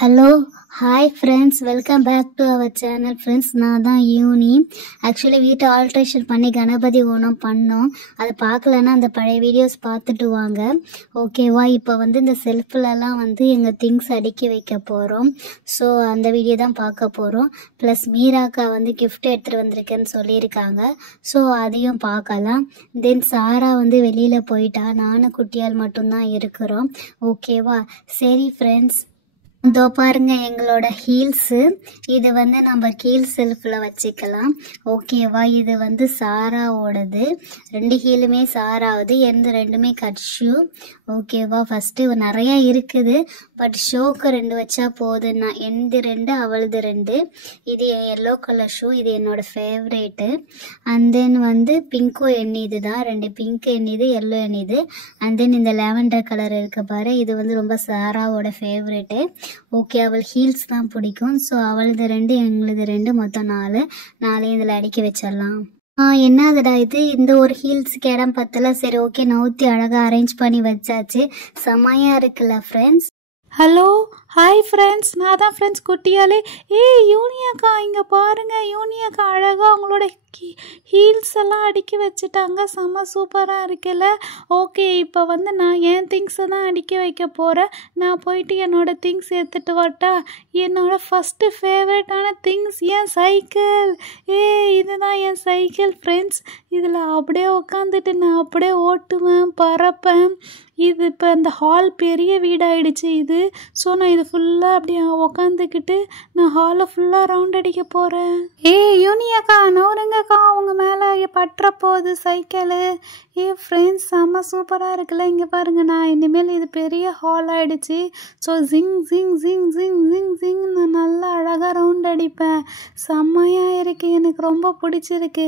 Hello hi friends, welcome back to our channel. Friends, நான் தான் யூனி. Actually வீட்டை alteration பண்ணி கணபதி ஓணம் பண்ணோம். அதை பார்க்கலன்னா அந்த பழைய வீடியோஸ் பார்த்துட்டு வாங்க, ஓகேவா? இப்போ இந்த செல்ஃப்லலாம் எங்கள் திங்ஸ் அடுக்கி வைக்க போகிறோம். ஸோ அந்த வீடியோ தான் பார்க்க போகிறோம். ப்ளஸ் மீராக்கா கிஃப்ட் எடுத்துகிட்டு வந்திருக்கேன்னு சொல்லியிருக்காங்க. ஸோ அதையும் பார்க்கலாம். தென் சாரா வெளியில் போயிட்டா, நானும் குட்டியால் மட்டும்தான் இருக்கிறோம், ஓகேவா? சரி ஃப்ரெண்ட்ஸ், இதோ பாருங்க எங்களோட ஹீல்ஸு. இது நம்ம கீழ் செல்ஃபில் வச்சுக்கலாம், ஓகேவா? இது சாராவோடது. 2 ஹீலுமே சாராவுது, எந்த 2மே கட் ஷூ, ஓகேவா? ஃபஸ்ட்டு நிறையா இருக்குது, பட் ஷோக்கு 2 வச்சா போதுன்னா, எந்த 2 அவளது 2. இது என் எல்லோ கலர் ஷூ, இது என்னோட ஃபேவரேட்டு. அண்ட் தென் பிங்க்கும் எண்ணிது தான், 2 பிங்க் எண்ணிது, எல்லோ எண்ணிது. அண்ட் தென் இந்த லேவண்டர் கலர் இருக்க பாரு, இது ரொம்ப சாராவோட ஃபேவரேட்டு. ஓகே, அவள் ஹீல்ஸ் தான் பிடிக்கும். ஸோ அவளது 2, எங்களது 2, மொத்தம் 4 இதில் அடுக்கி வச்சிடலாம். என்னதுடா இது, இந்த ஒரு ஹீல்ஸுக்கு இடம் பத்தல. சரி, ஓகே, நவுத்தி அழகாக அரேஞ்ச் பண்ணி வச்சாச்சு. செம்மையாக இருக்குல்ல ஃப்ரெண்ட்ஸ்? ஹலோ, ஹாய் ஃப்ரெண்ட்ஸ், நான் தான் ஃப்ரெண்ட்ஸ் குட்டியாலே. யூனியாக்கா இங்கே பாருங்கள், யூனியாக்கா அழகாக அவங்களோட ஹீல்ஸ் எல்லாம் அடுக்கி வச்சுட்டாங்க. செம்ம சூப்பராக இருக்குல்ல? ஓகே, இப்போ நான் என் திங்ஸை தான் அடுக்கி வைக்க போகிறேன். நான் போயிட்டு என்னோடய திங்ஸ் எடுத்துகிட்டு வரட்டா? என்னோடய ஃபஸ்ட்டு ஃபேவரட்டான திங்ஸ் என் சைக்கிள். இதுதான் என் சைக்கிள் ஃப்ரெண்ட்ஸ். இதில் அப்படியே உட்காந்துட்டு நான் அப்படியே ஓட்டுவேன், பறப்பேன். இது இப்போ இந்த ஹால் பெரிய வீடாகிடுச்சு இது. ஸோ நான் இது ஃபுல்லாக அப்படியே உக்காந்துக்கிட்டு நான் ஹாலை ஃபுல்லாக ரவுண்ட் அடிக்க போகிறேன். யூனியாக்கா நவருங்கக்கா, அவங்க மேலே பற்ற போகுது சைக்கிளு. ஃப்ரெண்ட்ஸ், செம்ம சூப்பராக இருக்குல்ல? இங்கே பாருங்கள், நான் இனிமேல் இது பெரிய ஹால் ஆகிடுச்சு. ஸோ ஜிங் ஜிங் ஜிங் ஜிங் ஜிங் ஜிங் நான் நல்லா அழகாக ரவுண்ட் அடிப்பேன். செம்மையாக இருக்குது, எனக்கு ரொம்ப பிடிச்சிருக்கு.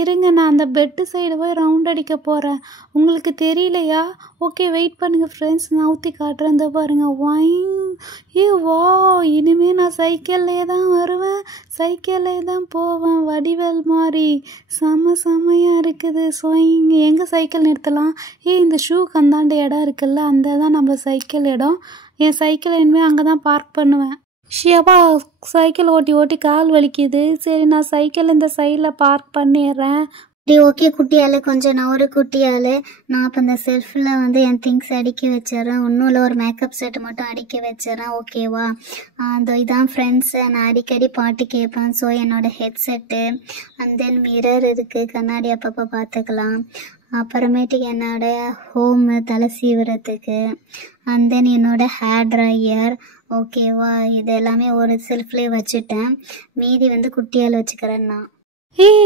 இருங்க, நான் அந்த பெட்டு சைடு போய் ரவுண்ட் அடிக்க போகிறேன். உங்களுக்கு தெரியலையா? ஓகே, வெயிட் பண்ணுங்கள் ஃப்ரெண்ட்ஸ், நான் ஊற்றி காட்டுறேன். இந்த பாருங்கள், வைங். வா, இனிமேல் நான் சைக்கிள்லே தான் வருவேன், சைக்கிள்லே தான் போவேன், வடிவேல் மாதிரி. செம்மையாக இருக்குது. ஸோ இங்கே எங்கே சைக்கிள் நிறுத்தலாம்? இந்த ஷூக்கு அந்தாண்ட இடம் இருக்குல்ல, அந்த தான் நம்ம சைக்கிள் இடம். என் சைக்கிள் இனிமேல் அங்கே தான் பார்க் பண்ணுவேன். ஷியப்பா, சைக்கிள் ஓட்டி ஓட்டி கால் வலிக்குது. சரி, நான் சைக்கிள் இந்த சைடில் பார்க் பண்ணிடுறேன். ஓகே குட்டியால், கொஞ்சம் நவரு குட்டியால். நான் இப்போ இந்த செல்ஃபில் என் திங்ஸ் அடுக்கி வச்சிடறேன். ஒன்றும் இல்லை, ஒரு மேக்கப் செட் மட்டும் அடுக்கி வச்சிடறேன், ஓகேவா? அந்த இதான் ஃப்ரெண்ட்ஸு, நான் அடிக்கடி பாட்டு கேட்பேன். ஸோ என்னோடய ஹெட்செட்டு, அண்ட் தென் மிரர் இருக்குது, கண்ணாடி அப்பப்போ பார்த்துக்கலாம். அப்புறமேட்டுக்கு என்னோடய ஹோமு, தலை சீவுறதுக்கு, அண்ட் தென் என்னோடய ஹேர் ட்ரையர், ஓகேவா? இது எல்லாமே ஒரு செல்ஃப்லேயே வச்சுட்டேன். மீதி குட்டியால் வச்சுக்கிறேன் நான்.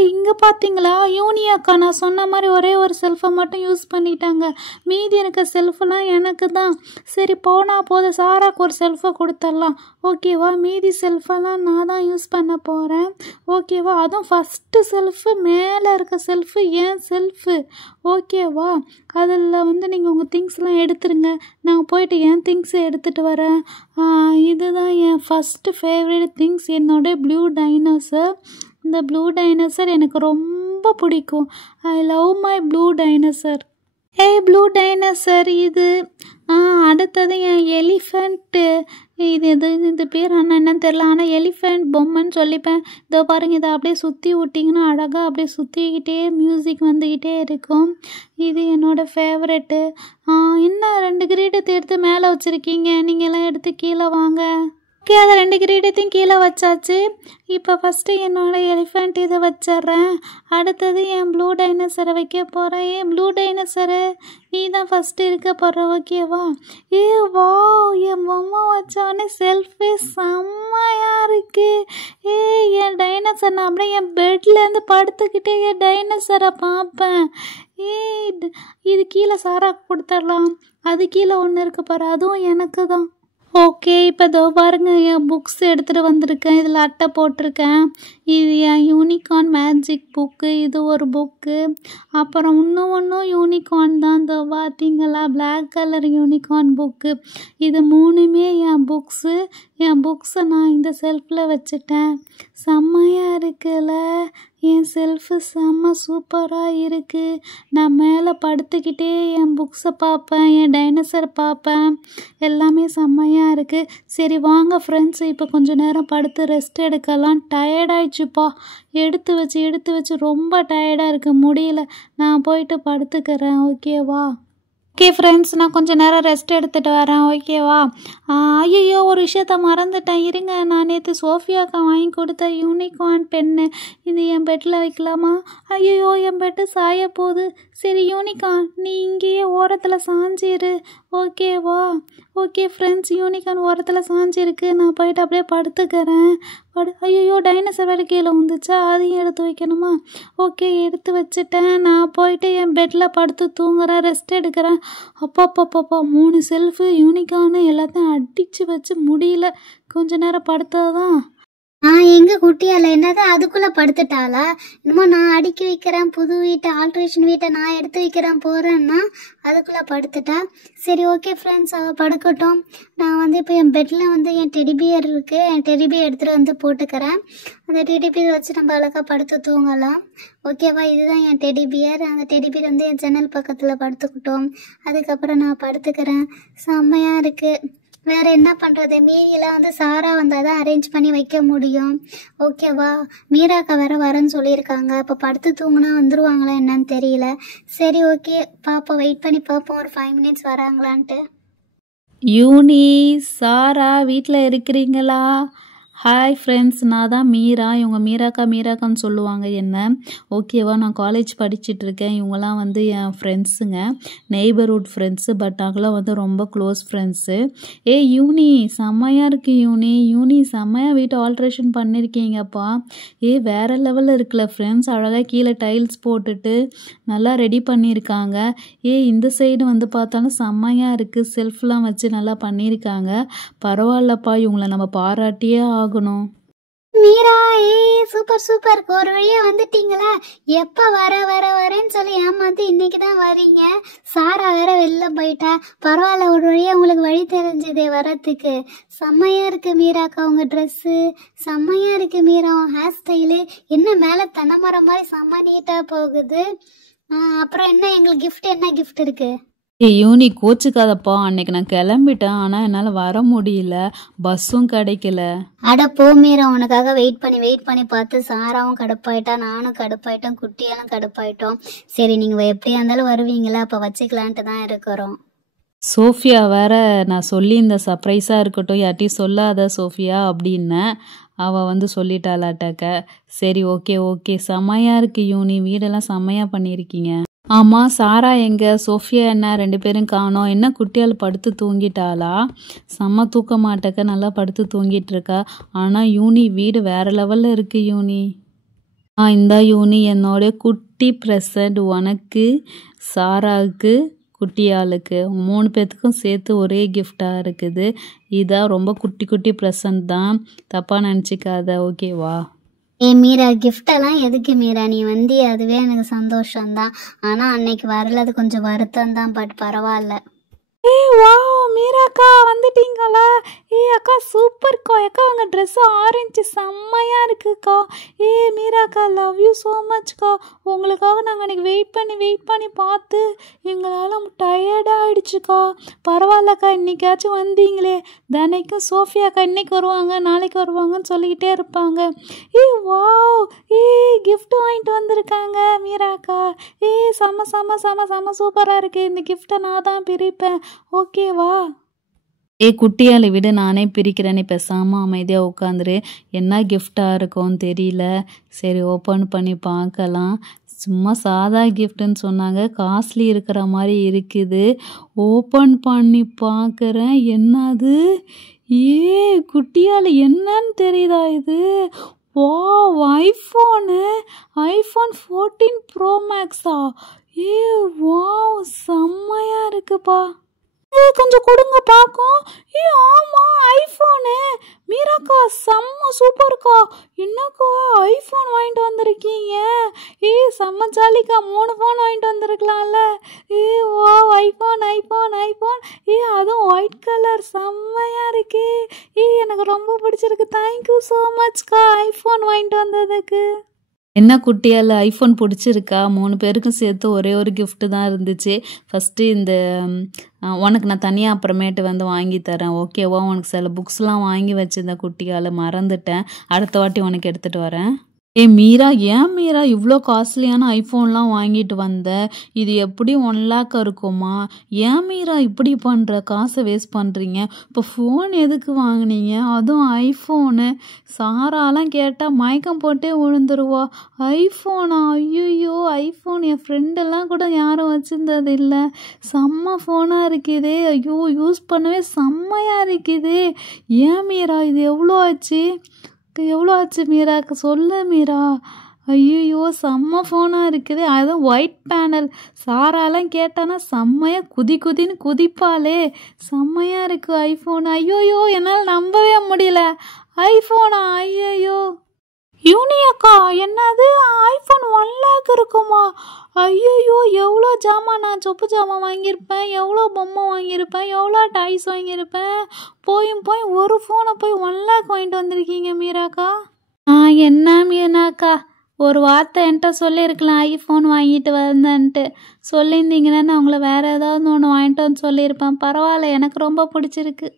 இங்கே பார்த்தீங்களா, யூனியாக்கா நான் சொன்ன மாதிரி ஒரே ஒரு செல்ஃபை மட்டும் யூஸ் பண்ணிட்டாங்க. மீதி இருக்க செல்ஃபெல்லாம் எனக்கு தான். சரி, போனால் போதும், சாராக்கு ஒரு செல்ஃபை கொடுத்துடலாம், ஓகேவா? மீதி செல்ஃபெல்லாம் நான் தான் யூஸ் பண்ண போகிறேன், ஓகேவா? அதுவும் ஃபஸ்ட்டு செல்ஃபு, மேலே இருக்க செல்ஃபு என் செல்ஃபு, ஓகேவா? அதில் நீங்கள் உங்கள் திங்ஸ்லாம் எடுத்துருங்க, நான் போயிட்டு என் திங்ஸை எடுத்துகிட்டு வரேன். இதுதான் என் ஃபஸ்ட்டு ஃபேவரட் திங்ஸ், என்னோட ப்ளூ டைனோசர். இந்த ப்ளூ டைனோசர் எனக்கு ரொம்ப பிடிக்கும். I love my blue dinosaur. Blue dinosaur இது. அடுத்தது என் எலிஃபெண்ட்டு. இது பேர் என்னன்னு தெரில, ஆனால் எலிஃபெண்ட் பொம்மைன்னு சொல்லிப்பேன். இதோ பாருங்கள், இதை அப்படியே சுற்றி விட்டிங்கன்னா அழகாக அப்படியே சுற்றிக்கிட்டே மியூசிக் வந்துக்கிட்டே இருக்கும். இது என்னோடய ஃபேவரெட்டு. இன்னும் 2 கிரீடத்தை எடுத்து மேலே வச்சுருக்கீங்க, நீங்கள் எல்லாம் எடுத்து கீழே வாங்க. ஓகே, அதை 2 கிரீடத்தையும் கீழே வச்சாச்சு. இப்போ ஃபஸ்ட்டு என்னோடய எலிஃபெண்ட் இதை வச்சிட்றேன். அடுத்தது என் ப்ளூ டைனோசரை வைக்க போகிறேன். ப்ளூ டைனோசரு நீ தான் ஃபஸ்ட்டு இருக்க போகிற, ஓகேவா? வா, என் பொம்மை வச்சோடனே செல்ஃபி செம்மையாக இருக்குது. என் டைனோசர், நான் அப்படியே என் பெட்லேருந்து படுத்துக்கிட்டே என் டைனோசரை பார்ப்பேன். இது கீழே சாராக்கு கொடுத்துடலாம். அது கீழே ஒன்று இருக்கு பாரு, அதுவும் எனக்கு தான். ஓகே, இப்போ இதோ பாருங்கள், என் புக்ஸ் எடுத்துகிட்டு வந்திருக்கேன். இதில் அட்டை போட்டிருக்கேன். இது என் யூனிகார்ன் மேஜிக் புக்கு, இது ஒரு புக்கு. அப்புறம் இன்னும் யூனிகார்ன் தான், இதோ பார்த்தீங்களா, பிளாக் கலர் யூனிகார்ன் புக்கு. இது 3மே என் புக்ஸு. என் புக்ஸை நான் இந்த செல்ஃபில் வச்சுட்டேன். செம்மையாக இருக்குல்ல? என் செல்ஃபு செம்ம சூப்பராக இருக்குது. நான் மேலே படுத்துக்கிட்டே என் புக்ஸை பார்ப்பேன், என் டைனோசர் பார்ப்பேன். எல்லாமே செம்மையாக இருக்குது. சரி வாங்க ஃப்ரெண்ட்ஸ், இப்போ கொஞ்சம் நேரம் படுத்து ரெஸ்ட் எடுக்கலாம். டயர்டாயிடுச்சுப்பா. எடுத்து வச்சு ரொம்ப டயர்டாக இருக்குது, முடியல. நான் போயிட்டு படுத்துக்கிறேன், ஓகேவா? ஓகே ஃப்ரெண்ட்ஸ், நான் கொஞ்சம் நேரம் ரெஸ்ட் எடுத்துகிட்டு வரேன், ஓகேவா? ஐயோ, ஒரு விஷயத்த மறந்துட்டேன், இருங்க. நான் நேற்று சோஃபியாக்கா வாங்கி கொடுத்த யூனிகார்ன் பென்னு, இது என் பெட்டில் வைக்கலாமா? ஐயோ, என் பெட்டு சாய போகுது. சரி யூனிகார்ன், நீ இங்கேயே ஓரத்தில் சாஞ்சிரு, ஓகேவா? ஓகே ஃப்ரெண்ட்ஸ், யூனிகார்ன் ஓரத்தில் சாஞ்சிருக்கு. நான் போயிட்டு அப்படியே படுத்துக்கிறேன். ஐயோ, டைனோசர் வேறு கீழே வந்துச்சா, அதையும் எடுத்து வைக்கணுமா? ஓகே, எடுத்து வச்சுட்டேன். நான் போயிட்டு என் பெட்டில் படுத்து தூங்குறேன், ரெஸ்ட் எடுக்கிறேன். அப்பாப்பாப்பாப்பா, 3 செல்ஃபு யூனிகார்னு எல்லாத்தையும் அடித்து வச்சு முடியல. கொஞ்ச நேரம் படுத்தாதான். எங்க குட்டியால என்னது அதுக்குள்ள படுத்துட்டாளா? இன்னும் நான் அடுக்கி வைக்கிறேன், புது வீட்டை ஆல்ட்ரேஷன் வீட்டை நான் எடுத்து வைக்கிறேன் போறேன்னா அதுக்குள்ள படுத்துட்டா. சரி ஓகே ஃப்ரெண்ட்ஸ், அவள் படுக்கட்டும். நான் வந்து இப்போ என் பெட்டில் வந்து என் டெடிபியர் இருக்குது, என் டெடிபியர் எடுத்துகிட்டு வந்து போட்டுக்கிறேன். அந்த டெடிபியர் வச்சு நம்ம அழகாக படுத்து தூங்கலாம், ஓகேவா? இதுதான் என் டெடிபியர். அந்த டெடிபியர் வந்து என் ஜன்னல் பக்கத்தில் படுத்துக்கிட்டோம். அதுக்கப்புறம் நான் படுத்துக்கிறேன். செம்மையாக இருக்குது. வேறு என்ன பண்ணுறது? மீதியெல்லாம் வந்து சாரா வந்தால் தான் அரேஞ்ச் பண்ணி வைக்க முடியும், ஓகேவா? மீராக்கா வேறு வரேன்னு சொல்லியிருக்காங்க. இப்போ படுத்து தூங்கினா வந்துடுவாங்களா என்னன்னு தெரியல. சரி ஓகே, பார்ப்போம், வெயிட் பண்ணி பார்ப்போம் ஒரு 5 மினிட்ஸ் வராங்களான்ட்டு. யூனி, சாரா வீட்டில் இருக்கிறீங்களா? ஹாய் ஃப்ரெண்ட்ஸ், நான் தான் மீரா. இவங்க மீராக்கான்னு சொல்லுவாங்க என்ன, ஓகேவா? நான் காலேஜ் படிச்சுட்ருக்கேன். இவங்கெல்லாம் வந்து என் ஃப்ரெண்ட்ஸுங்க, நெய்பர்ஹுட் ஃப்ரெண்ட்ஸு. பட் நாங்களாம் வந்து ரொம்ப க்ளோஸ் ஃப்ரெண்ட்ஸு. யூனி செம்மையாக இருக்குது. யூனி செம்மையாக வீட்டை ஆல்ட்ரேஷன் பண்ணியிருக்கீங்கப்பா. வேறு லெவலில் இருக்குல்ல ஃப்ரெண்ட்ஸ். அழகாக கீழே டைல்ஸ் போட்டுட்டு நல்லா ரெடி பண்ணியிருக்காங்க. இந்த சைடு வந்து பார்த்தாலும் செம்மையாக இருக்குது. செல்ஃப்லாம் வச்சு நல்லா பண்ணியிருக்காங்க. பரவாயில்லப்பா, இவங்களை நம்ம பாராட்டியே ஆகணும். மீரா, சூப்பர் சூப்பர், ஒரு வழியா வந்துட்டீங்களா? எப்ப வரேன்னு சொல்லி ஏமாந்து இன்னைக்கு தான் வரீங்க. சாரா வேற வெளில போயிட்டா. பரவாயில்ல, ஒரு வழியா உங்களுக்கு வழி தெரிஞ்சதே வரத்துக்கு. செம்மையா இருக்கு மீராக்கா உங்க ட்ரெஸ்ஸு, செம்மையா இருக்கு மீரா உன் ஹேர் ஸ்டைலு. என்ன மேல தென்னைமரம் மாதிரி செம்ம நீட்டா போகுது. அப்புறம் என்ன எங்களுக்கு கிஃப்ட், என்ன கிஃப்ட் இருக்கு? யூனி கோச்சுக்காதப்பா, அன்னைக்கு நான் கிளம்பிட்டேன், ஆனால் என்னால் வர முடியல, பஸ்ஸும் கிடைக்கல. அட போ மீரா, உனக்காக வெயிட் பண்ணி பார்த்து சாராவும் கடுப்பாயிட்டா, நானும் கடுப்பாயிட்டோம், குட்டியாலும் கடுப்பாயிட்டோம். சரி, நீங்கள் எப்படியா இருந்தாலும் வருவீங்களா, அப்போ வச்சுக்கலான்ட்டு தான் இருக்கிறோம். சோஃபியா வேற நான் சொல்லி இந்த சர்ப்ரைஸாக இருக்கட்டும், யார்ட்டையும் சொல்லாத சோஃபியா அப்படின்னேன். அவள் வந்து சொல்லிட்டாளாட்டாக்க. சரி ஓகே, செம்மையாக இருக்குது யூனி, வீடெல்லாம் செம்மையாக பண்ணியிருக்கீங்க. ஆமாம், சாரா எங்கே, சோஃபியா என்ன, 2 பேரும் காணோம். என்ன குட்டியால் படுத்து தூங்கிட்டாளா? செம்ம தூக்க மாட்டக்க, நல்லா படுத்து தூங்கிட்டு இருக்கா. ஆனால் யூனி வீடு வேறு லெவலில் இருக்குது யூனி. இந்தா யூனி, என்னோட குட்டி ப்ரெசண்ட் உனக்கு, சாராவுக்கு, குட்டியாளுக்கு, 3 பேர்த்துக்கும் சேர்த்து ஒரே கிஃப்டாக இருக்குது. இதான் ரொம்ப குட்டி ப்ரெசண்ட் தான், தப்பாக நினச்சிக்காத, ஓகேவா? மீரா, கிஃப்டெல்லாம் எதுக்கு மீரா? நீ வந்து அதுவே எனக்கு சந்தோஷம்தான். ஆனால் அன்னைக்கு வரல, அது கொஞ்சம் வருத்தம் தான். பட் பரவாயில்ல. வாவ், மீராக்கா வந்துட்டீங்களா? அக்கா சூப்பர்க்கா. அக்கா உங்கள் ட்ரெஸ்ஸு ஆரஞ்சு செம்மையாக இருக்குக்கா. மீராக்கா, லவ் யூ ஸோ மச்க்கா. உங்களுக்காக நாங்கள் அன்றைக்கி வெயிட் பண்ணி பார்த்து எங்களால் டயர்டாகிடுச்சுக்கா. பரவாயில்லக்கா, இன்றைக்காச்சும் வந்தீங்களே. தினைக்கும் சோஃபியாக்கா இன்னைக்கு வருவாங்க, நாளைக்கு வருவாங்கன்னு சொல்லிக்கிட்டே இருப்பாங்க. வாவ், கிஃப்ட் வாங்கிட்டு வந்திருக்காங்க மீராக்கா. செம்ம சூப்பராக இருக்குது. இந்த கிஃப்ட்டை நான் தான் பிரிப்பேன், ஓகேவா? குட்டியால் விடு, நானே பிரிக்கிறேன். நீ பேசாமல் அமைதியாக உட்காந்துரு. என்ன கிஃப்டாக இருக்கும்னு தெரியல. சரி, ஓப்பன் பண்ணி பார்க்கலாம். சும்மா சாதா கிஃப்ட்டுன்னு சொன்னாங்க, காஸ்ட்லி இருக்கிற மாதிரி இருக்குது. ஓப்பன் பண்ணி பார்க்குறேன். என்னது? குட்டியால் என்னன்னு தெரியுதா இது? வாவ், ஐஃபோன் 14 ப்ரோ மேக்ஸா? வாவ், செம்மையாக இருக்குப்பா. கொஞ்சம் கொடுங்க பார்க்கும். ஆமாம், ஐஃபோனு. மீராக்கா செம்ம சூப்பர்க்கா. என்னக்கா ஐஃபோன் வாங்கிட்டு வந்திருக்கீங்க? செம்ம ஜாலிக்கா, 3 ஃபோன் வாங்கிட்டு வந்திருக்கலாம்ல. வா, ஐஃபோன். அதுவும் ஒயிட் கலர் செம்மையாக இருக்கு. எனக்கு ரொம்ப பிடிச்சிருக்கு. தேங்க்யூ ஸோ மச்க்கா ஐஃபோன் வாங்கிட்டு வந்ததுக்கு. என்ன குட்டியால் ஐஃபோன் பிடிச்சிருக்கா? 3 பேருக்கும் சேர்த்து ஒரே ஒரு gift தான் இருந்துச்சு. ஃபஸ்ட்டு இந்த உனக்கு நான் தனியாக அப்புறமேட்டு வந்து வாங்கி தரேன், ஓகேவா? உனக்கு சில புக்ஸ்லாம் வாங்கி வச்சிருந்தேன் குட்டியால், மறந்துட்டேன். அடுத்த வாட்டி உனக்கு எடுத்துகிட்டு வரேன். மீரா, ஏன் மீரா இவ்வளோ காஸ்ட்லியான ஐஃபோன்லாம் வாங்கிட்டு வந்த? இது எப்படி 1 lakh இருக்குமா? ஏன் மீரா இப்படி பண்ணுற? காசை வேஸ்ட் பண்ணுறீங்க. இப்போ ஃபோன் எதுக்கு வாங்கினீங்க? அதுவும் ஐஃபோனு. சாராலாம் கேட்டால் மயக்கம் போட்டே விழுந்துருவா. ஐஃபோனா? ஐயோ, ஐஃபோன் என் ஃப்ரெண்டெல்லாம் கூட யாரும் வச்சுருந்தது இல்லை. செம்ம ஃபோனாக இருக்குதே. ஐயோ, யூஸ் பண்ணவே செம்மையாக இருக்குதே. ஏன் மீரா இது எவ்வளோ ஆச்சு? எவ்வளோ ஆச்சு மீராக்கு? சொல்லு மீரா. ஐயோ, செம்ம ஃபோனாக இருக்குது. அதுவும் ஒயிட் பேனல். சாராலாம் கேட்டானா செம்மையாக குதின்னு குதிப்பாளே. செம்மையாக இருக்குது ஐஃபோன். ஐயோயோ, என்னால் நம்பவே முடியல. ஐஃபோனா? ஐயோ. யூனி அக்கா, என்னது ஐஃபோன் 1 lakh இருக்குமா? ஐயோ, எவ்வளோ ஜாமான், நான் சொப்பு ஜாமான் வாங்கியிருப்பேன், எவ்வளோ பொம்மை வாங்கியிருப்பேன், எவ்வளோ டைஸ் வாங்கியிருப்பேன். போய் ஒரு ஃபோனை போய் 1 lakh வாங்கிட்டு வந்திருக்கீங்க மீராக்கா. என்ன மீனாக்கா, ஒரு வார்த்தை என்கிட்ட சொல்லியிருக்கலாம், ஐஃபோன் வாங்கிட்டு வந்தேன்ட்டு. சொல்லியிருந்தீங்கன்னா நான் உங்களை வேறு ஏதாவது ஒன்று வாங்கிட்டு வந்து சொல்லியிருப்பேன். பரவாயில்ல, எனக்கு ரொம்ப பிடிச்சிருக்கு.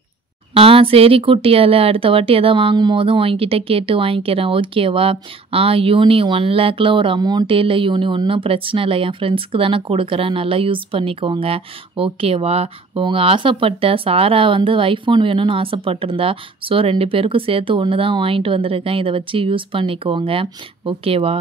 சரி குட்டியால், அடுத்த வாட்டி எதாவது வாங்கும் போதும் உங்ககிட்ட கேட்டு வாங்கிக்கிறேன், ஓகேவா? யூனி 1 lakhல ஒரு அமௌண்ட்டே இல்லை யூனி. ஒன்றும் பிரச்சனை இல்லை, என் ஃப்ரெண்ட்ஸ்க்கு தானே கொடுக்குறேன், நல்லா யூஸ் பண்ணிக்கோங்க, ஓகேவா? உங்கள் ஆசைப்பட்ட சாரா வந்து ஐஃபோன் வேணும்னு ஆசைப்பட்டிருந்தா, ஸோ 2 பேருக்கும் சேர்த்து ஒன்று தான் வாங்கிட்டு வந்திருக்கேன். இதை வச்சு யூஸ் பண்ணிக்கோங்க, ஓகேவா?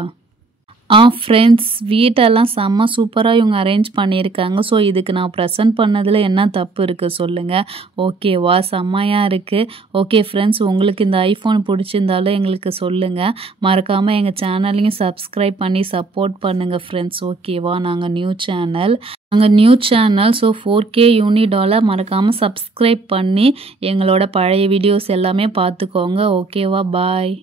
ஃப்ரெண்ட்ஸ், வீட்டெல்லாம் செம்ம சூப்பராக இவங்க அரேஞ்ச் பண்ணியிருக்காங்க. ஸோ இதுக்கு நான் ப்ரெசென்ட் பண்ணதில் என்ன தப்பு இருக்குது சொல்லுங்கள், ஓகேவா? செம்மையாக இருக்குது. ஓகே ஃப்ரெண்ட்ஸ், உங்களுக்கு இந்த ஐஃபோன் பிடிச்சிருந்தாலும் எங்களுக்கு சொல்லுங்கள். மறக்காமல் எங்கள் சேனலையும் சப்ஸ்கிரைப் பண்ணி சப்போர்ட் பண்ணுங்கள் ஃப்ரெண்ட்ஸ், ஓகேவா? நாங்கள் நியூ சேனல், ஸோ 4K யூனி டாலர். மறக்காமல் சப்ஸ்கிரைப் பண்ணி எங்களோட பழைய வீடியோஸ் எல்லாமே பார்த்துக்கோங்க, ஓகேவா? பாய்.